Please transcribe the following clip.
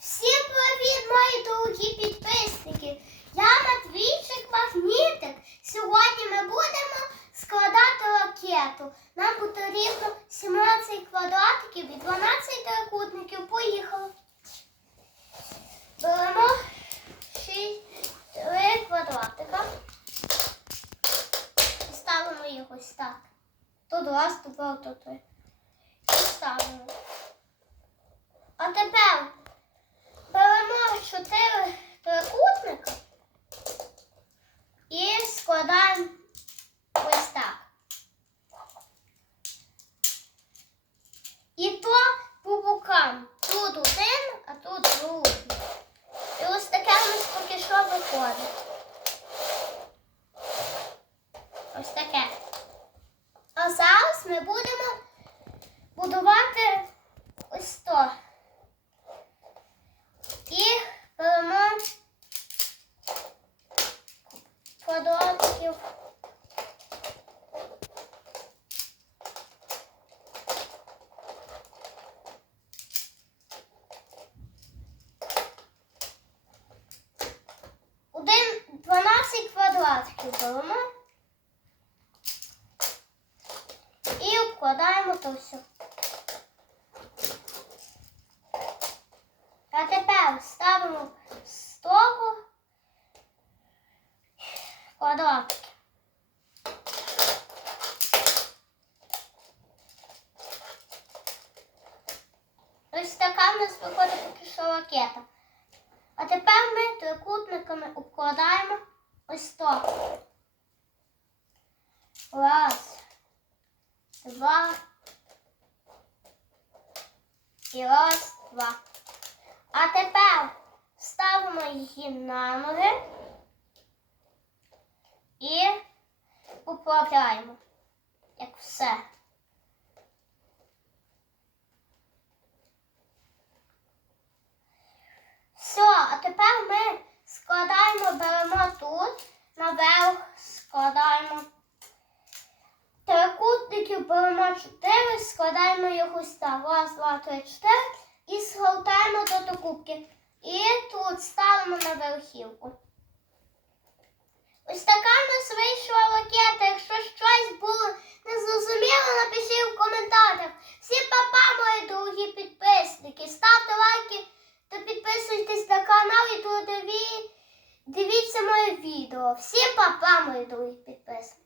Всім привіт, мої дорогі підписники! Я Матвійчик Магнітик. Сьогодні ми будемо складати ракету. Нам потрібно 17 квадратиків і 12 трикутників. Поїхали. Беремо 6 3 квадратика. І ставимо їх ось так. Тут раз, тут два, тут три. І ставимо. А тепер беремо чотири трикутника і складаємо ось так. І то по бокам. Тут один, а тут другий. І ось таке у нас поки що виходить. Ось таке. А зараз ми будемо будувати ось то. І беремо квадратиків. 12 квадратиків беремо. І обкладаємо то все. А тепер ставимо того квадратики. Ось така в нас виходить поки що ракета. А тепер ми трикутниками обкладаємо то. Раз, два. І раз, два. А тепер ставимо її на ноги і поправляємо, як все. Все, а тепер ми складаємо, беремо тут, наверх складаємо трикутників, беремо чотири, складаємо їх ось так. Раз, два, три, чотири і згортаємо до докупки. І тут ставимо на верхівку. Ось така в нас вийшла ракета. Якщо щось було незрозуміло, напишіть в коментарях. Всім папа, мої дорогі підписники. Ставте лайки та підписуйтесь на канал і дивіться моє відео. Всім папа, мої дорогі підписники.